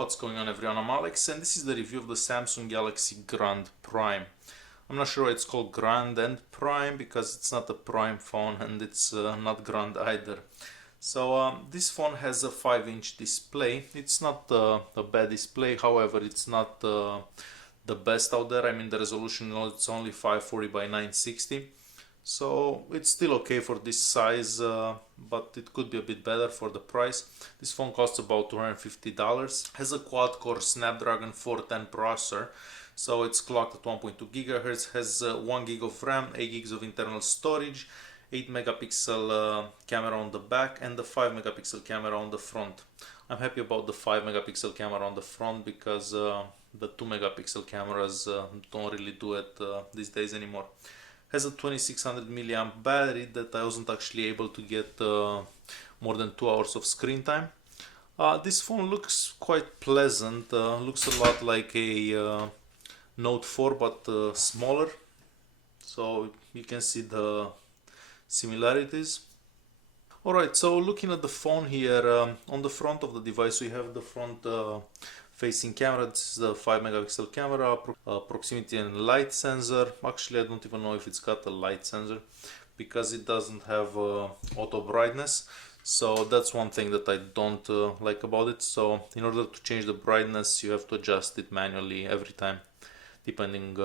What's going on, everyone? I'm Alex and this is the review of the Samsung Galaxy Grand Prime. I'm not sure why it's called Grand and Prime because it's not a Prime phone and it's not Grand either. So this phone has a 5-inch display. It's not a bad display, however it's not the best out there. I mean, the resolution, it's only 540 by 960. So it's still okay for this size, but it could be a bit better for the price. This phone costs about $250. Has a quad-core Snapdragon 410 processor, so it's clocked at 1.2 GHz. Has 1 GB of RAM, 8 GB of internal storage, 8 megapixel camera on the back, and the 5 megapixel camera on the front. I'm happy about the 5 megapixel camera on the front because the 2 megapixel cameras don't really do it these days anymore. Has a 2600 milliamp battery that I wasn't actually able to get more than 2 hours of screen time. This phone looks quite pleasant, looks a lot like a Note 4 but smaller, so you can see the similarities. Alright, so looking at the phone here, on the front of the device we have the front facing camera. This is the 5 megapixel camera, proximity and light sensor. Actually, I don't even know if it's got a light sensor because it doesn't have auto brightness. So that's one thing that I don't like about it. So in order to change the brightness, you have to adjust it manually every time, depending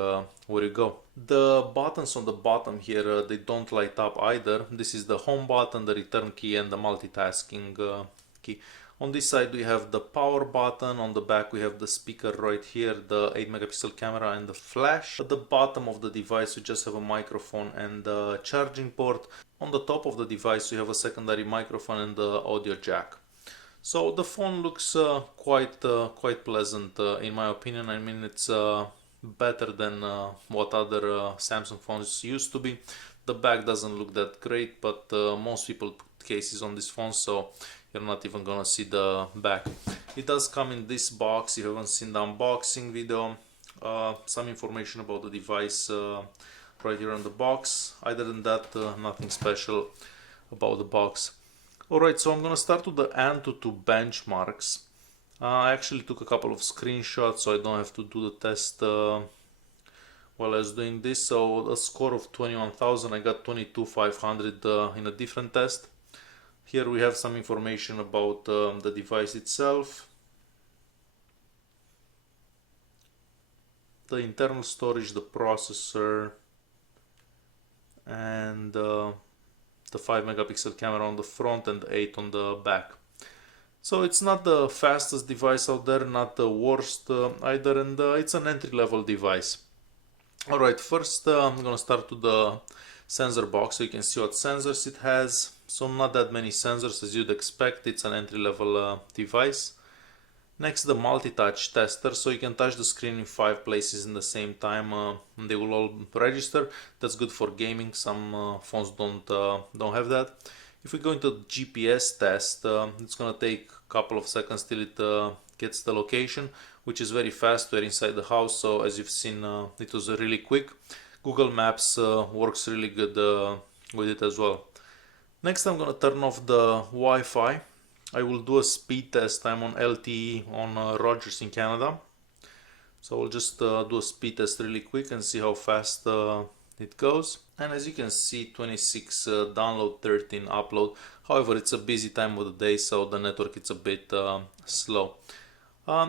where you go. The buttons on the bottom here, they don't light up either. This is the home button, the return key, and the multitasking key. On this side we have the power button, on the back we have the speaker right here, the 8 megapixel camera and the flash. At the bottom of the device we just have a microphone and a charging port. On the top of the device we have a secondary microphone and the audio jack. So the phone looks quite pleasant in my opinion. I mean, it's better than what other Samsung phones used to be. The back doesn't look that great, but most people put cases on this phone, so you're not even gonna see the back. It does come in this box. You haven't seen the unboxing video. Some information about the device right here on the box. Other than that, nothing special about the box. Alright, so I'm gonna start with the Antutu benchmarks. I actually took a couple of screenshots so I don't have to do the test while I was doing this. So a score of 21,000, I got 22,500 in a different test. Here we have some information about the device itself, the internal storage, the processor, and the 5 megapixel camera on the front and the 8 on the back. So it's not the fastest device out there, not the worst either, and it's an entry-level device. Alright, first I'm gonna start with the sensor box so you can see what sensors it has. So not that many sensors as you'd expect, it's an entry-level device. Next, the multi-touch tester, so you can touch the screen in 5 places in the same time and they will all register. That's good for gaming. Some phones don't have that. If we go into the GPS test, it's gonna take a couple of seconds till it gets the location, which is very fast. We're inside the house, so as you've seen, it was really quick. Google Maps works really good with it as well. Next, I'm gonna turn off the Wi-Fi. I will do a speed test. I'm on LTE on Rogers in Canada. So I'll just do a speed test really quick and see how fast it goes. And as you can see, 26 download, 13 upload. However, it's a busy time of the day, so the network is a bit slow.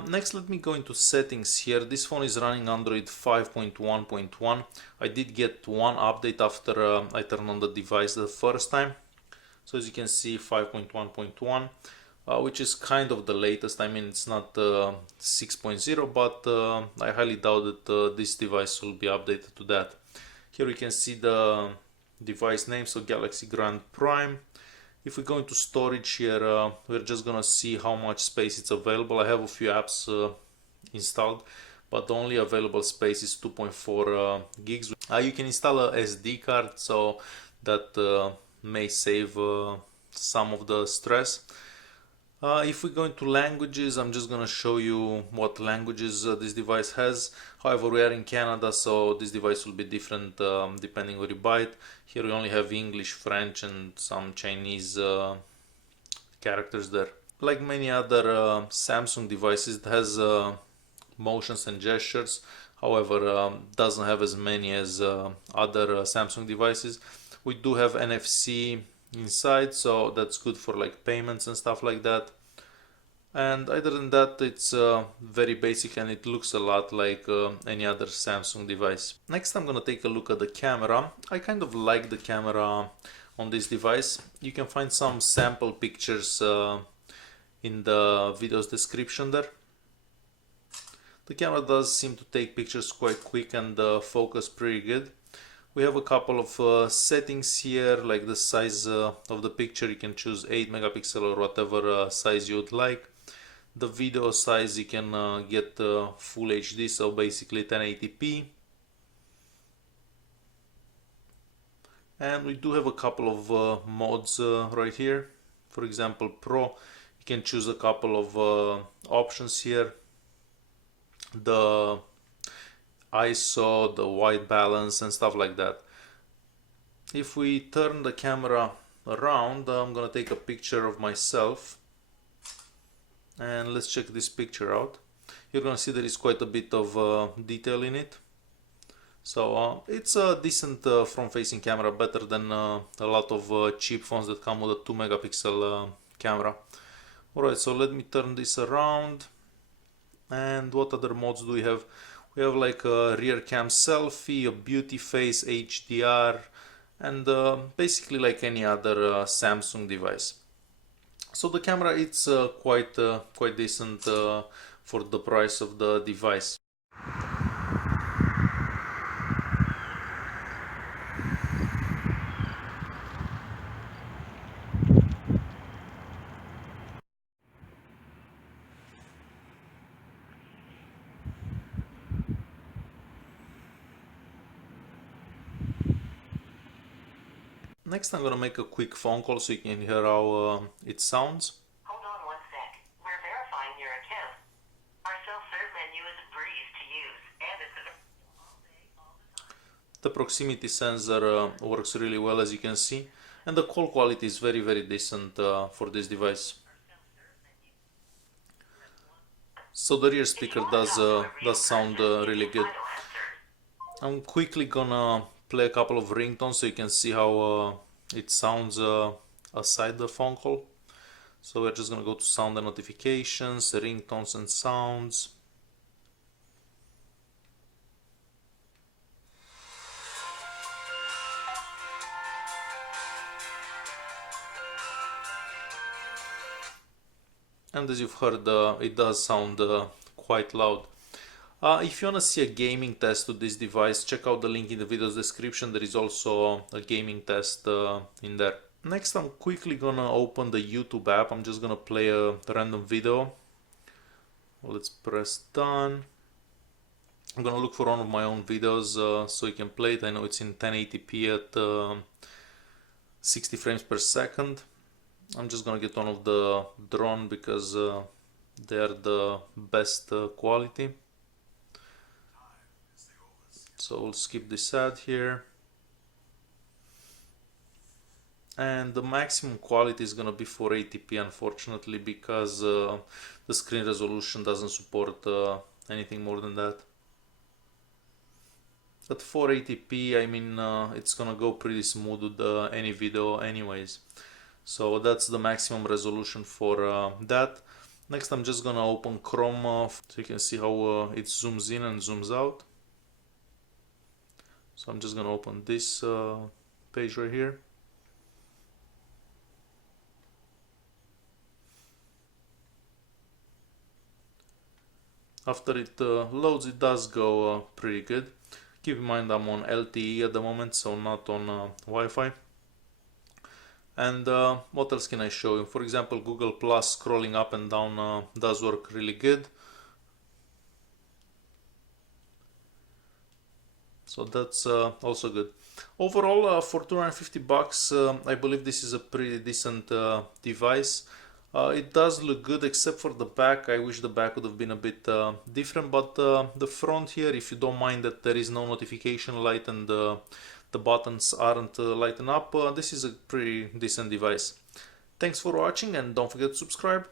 Next, let me go into settings here. This phone is running Android 5.1.1. I did get one update after I turned on the device the first time. So as you can see, 5.1.1, which is kind of the latest. I mean, it's not 6.0, but I highly doubt that this device will be updated to that. Here we can see the device name, so Galaxy Grand Prime. If we go into storage here, we're just gonna see how much space it's available. I have a few apps installed, but the only available space is 2.4 gigs. You can install a SD card, so that may save some of the stress. If we go into languages, I'm just gonna show you what languages this device has. However, we are in Canada, so this device will be different depending where you buy it. Here we only have English, French, and some Chinese characters there. Like many other Samsung devices, it has motions and gestures. However, doesn't have as many as other Samsung devices. We do have NFC inside, so that's good for like payments and stuff like that. And other than that, it's very basic and it looks a lot like any other Samsung device. Next, I'm gonna take a look at the camera. I kind of like the camera on this device. You can find some sample pictures in the video's description there. The camera does seem to take pictures quite quick and focus pretty good. We have a couple of settings here, like the size of the picture. You can choose 8 megapixel or whatever size you would like. The video size, you can get full HD, so basically 1080p. And we do have a couple of modes right here. For example, Pro, you can choose a couple of options here. The ISO, the white balance and stuff like that. If we turn the camera around, I'm gonna take a picture of myself. And let's check this picture out. You're gonna see there is quite a bit of detail in it. So it's a decent front-facing camera, better than a lot of cheap phones that come with a 2 megapixel camera. Alright, so let me turn this around. And what other modes do we have? We have like a rear cam selfie, a beauty face, HDR, and basically like any other Samsung device. So the camera, it's quite decent for the price of the device. Next, I'm gonna make a quick phone call so you can hear how it sounds. Hold on one sec. We're verifying your account. Our self-serve menu is a breeze to use, and it's all day, all the time. The proximity sensor works really well, as you can see, and the call quality is very decent for this device. So the rear speaker does sound really good. I'm quickly gonna play a couple of ringtones so you can see how it sounds aside the phone call. So we're just gonna go to sound and notifications, ringtones and sounds. And as you've heard, it does sound quite loud. If you want to see a gaming test to this device, check out the link in the video's description. There is also a gaming test in there. Next, I'm quickly gonna open the YouTube app. I'm just gonna play a random video. Let's press done. I'm gonna look for one of my own videos so you can play it. I know it's in 1080p at 60 frames per second. I'm just gonna get one of the drone because they're the best quality. So we'll skip this ad here. And the maximum quality is gonna be 480p, unfortunately, because the screen resolution doesn't support anything more than that. At 480p, I mean, it's gonna go pretty smooth with any video anyways. So that's the maximum resolution for that. Next, I'm just gonna open Chrome so you can see how it zooms in and zooms out. So I'm just gonna open this page right here. After it loads, it does go pretty good. Keep in mind I'm on LTE at the moment, so not on Wi-Fi. And what else can I show you? For example, Google Plus scrolling up and down does work really good. So that's also good. Overall, for 250 bucks, I believe this is a pretty decent device. It does look good except for the back. I wish the back would have been a bit different, but the front here, if you don't mind that there is no notification light and the buttons aren't lighting up, this is a pretty decent device. Thanks for watching and don't forget to subscribe.